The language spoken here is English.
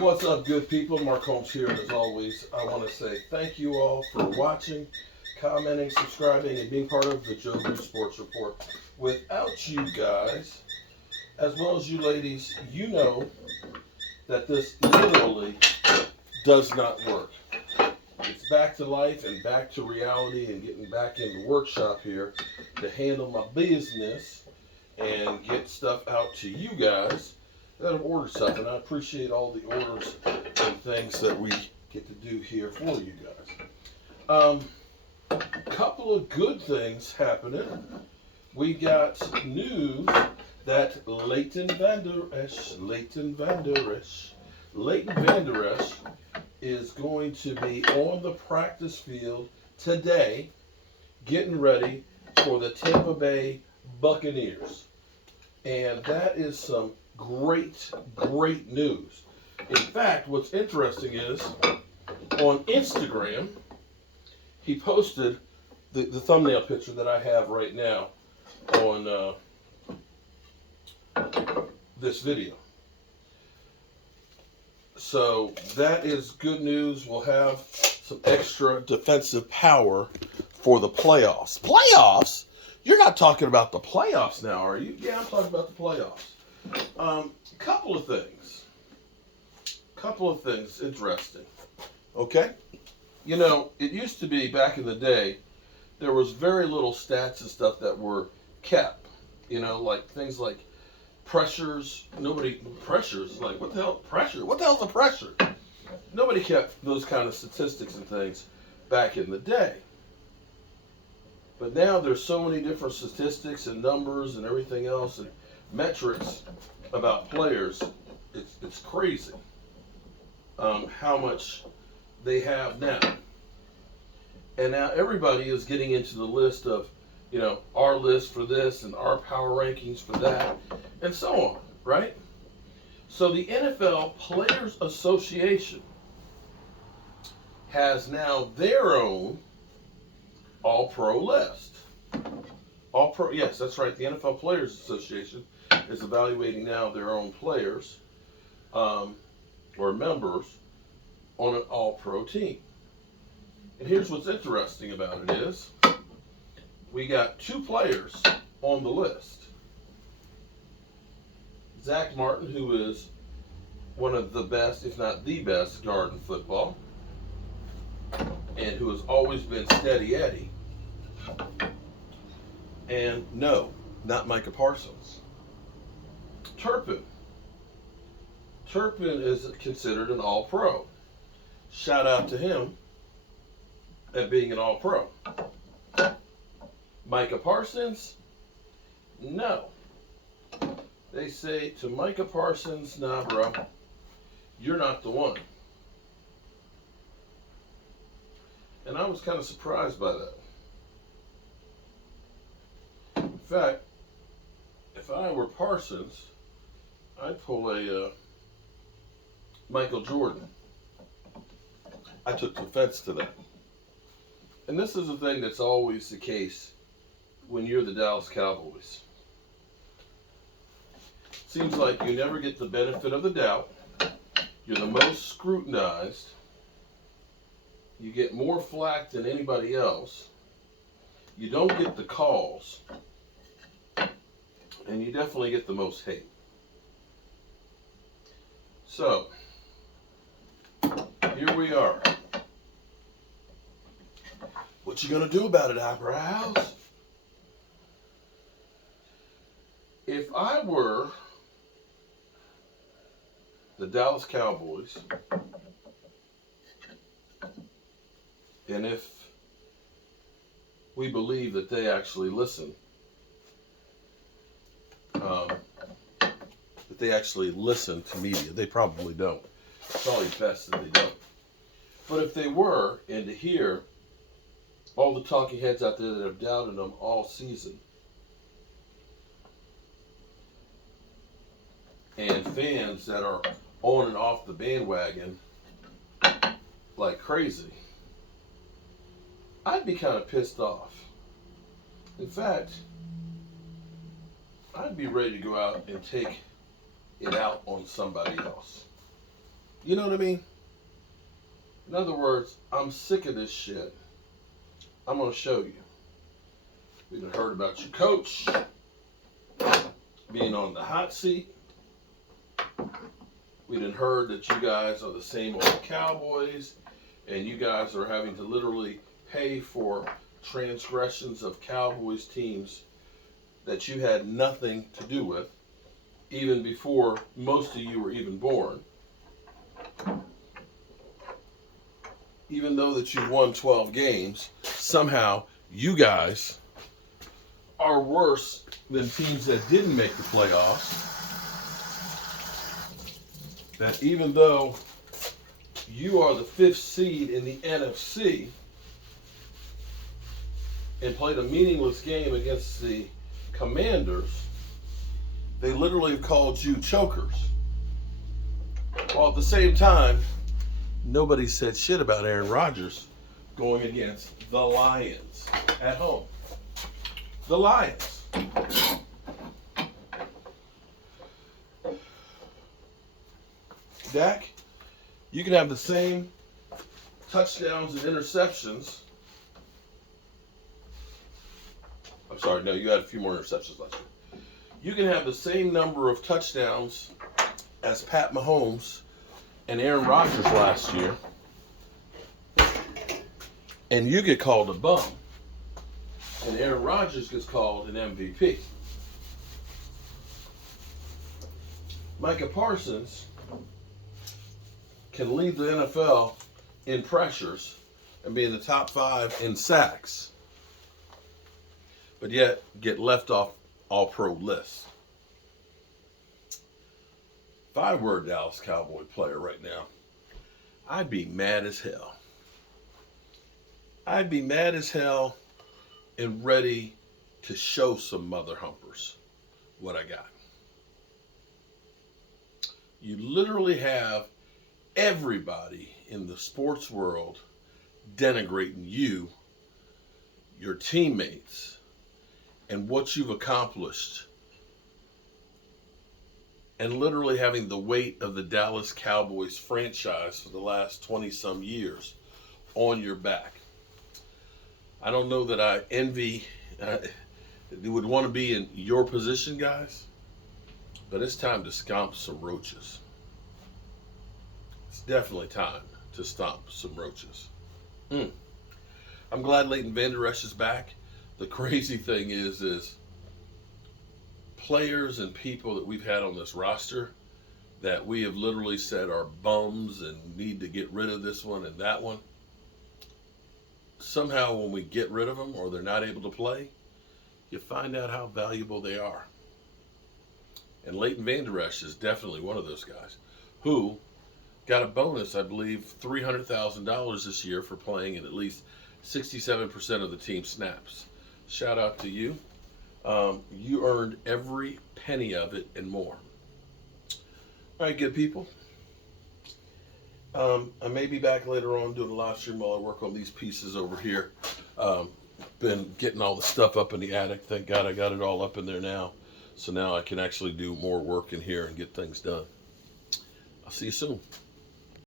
What's up, good people? Mark Holmes here, and as always, I want to say thank you all for watching, commenting, subscribing, and being part of the Joe Blue Sports Report. Without you guys, as well as you ladies, you know that this literally does not work. It's back to life and back to reality and getting back in the workshop here to handle my business and get stuff out to you guys that have ordered stuff. And I appreciate all the orders and things that we get to do here for you guys. Couple of good things happening. We got news that Leighton Vander Esch is going to be on the practice field today, getting ready for the Tampa Bay Buccaneers. And that is some great news. In fact, what's interesting is on Instagram, he posted the thumbnail picture that I have right now on this video. So that is good news. We'll have some extra defensive power for the playoffs. Playoffs? You're not talking about the playoffs now, are you? Yeah, I'm talking about the playoffs. Couple of things interesting. Okay? You know, it used to be back in the day, there was very little stats and stuff that were kept. You know, like things like pressures. Pressures? Like, what the hell? Pressure? What the hell's a pressure? Nobody kept those kind of statistics and things back in the day. But now there's so many different statistics and numbers and everything else and metrics about players. It's crazy how much they have now. And now everybody is getting into the list of, you know, our list for this and our power rankings for that and so on, right? So the NFL Players Association has now their own All-Pro list. All-Pro, yes, that's right. The NFL Players Association is evaluating now their own players or members on an All-Pro team. And here's what's interesting about it is we got two players on the list. Zach Martin, who is one of the best, if not the best, guard in football, and who has always been steady Eddie. And no, not Micah Parsons. Turpin is considered an All-Pro. Shout out to him at being an All-Pro. Micah Parsons, no. They say to Micah Parsons, nah, bro, you're not the one. And I was kind of surprised by that. In fact, if I were Parsons, I'd pull a Michael Jordan. I took offense to that. And this is the thing that's always the case when you're the Dallas Cowboys. Seems like you never get the benefit of the doubt. You're the most scrutinized. You get more flack than anybody else. You don't get the calls. And you definitely get the most hate. So, here we are. What you gonna do about it, eyebrows? If I were the Dallas Cowboys, and if we believe that they actually listen, to media, they probably don't. It's probably best that they don't. But if they were, and to hear all the talking heads out there that have doubted them all season, and fans that are on and off the bandwagon like crazy, I'd be kind of pissed off. In fact, I'd be ready to go out and take it out on somebody else. You know what I mean? In other words, I'm sick of this shit. I'm going to show you. We done heard about your coach being on the hot seat. We done heard that you guys are the same old Cowboys, and you guys are having to literally pay for transgressions of Cowboys teams that you had nothing to do with, even before most of you were even born. Even though that you've won 12 games, somehow you guys are worse than teams that didn't make the playoffs. That even though you are the 5th seed in the NFC and played a meaningless game against the Commanders, they literally have called you chokers. While at the same time, nobody said shit about Aaron Rodgers going against the Lions at home. The Lions. Dak, you can have the same touchdowns and interceptions. I'm sorry, no, you had a few more interceptions last year. You can have the same number of touchdowns as Pat Mahomes and Aaron Rodgers last year, and you get called a bum, and Aaron Rodgers gets called an MVP. Micah Parsons can lead the NFL in pressures and be in the top 5 in sacks, but yet get left off All-Pro lists. If I were a Dallas Cowboy player right now, I'd be mad as hell. I'd be mad as hell and ready to show some mother humpers what I got. You literally have everybody in the sports world denigrating you, your teammates, and what you've accomplished, and literally having the weight of the Dallas Cowboys franchise for the last 20-some years on your back. I don't know that I envy, would want to be in your position, guys, but it's time to stomp some roaches. It's definitely time to stomp some roaches. I'm glad Vander Esch is back. The crazy thing is players and people that we've had on this roster that we have literally said are bums and need to get rid of this one and that one. Somehow when we get rid of them or they're not able to play, you find out how valuable they are. And Vander Esch is definitely one of those guys who got a bonus, I believe, $300,000 this year for playing in at least 67% of the team snaps. Shout out to you. You earned every penny of it and more. All right, good people. I may be back later on doing a live stream while I work on these pieces over here. Been getting all the stuff up in the attic. Thank God I got it all up in there now. So now I can actually do more work in here and get things done. I'll see you soon.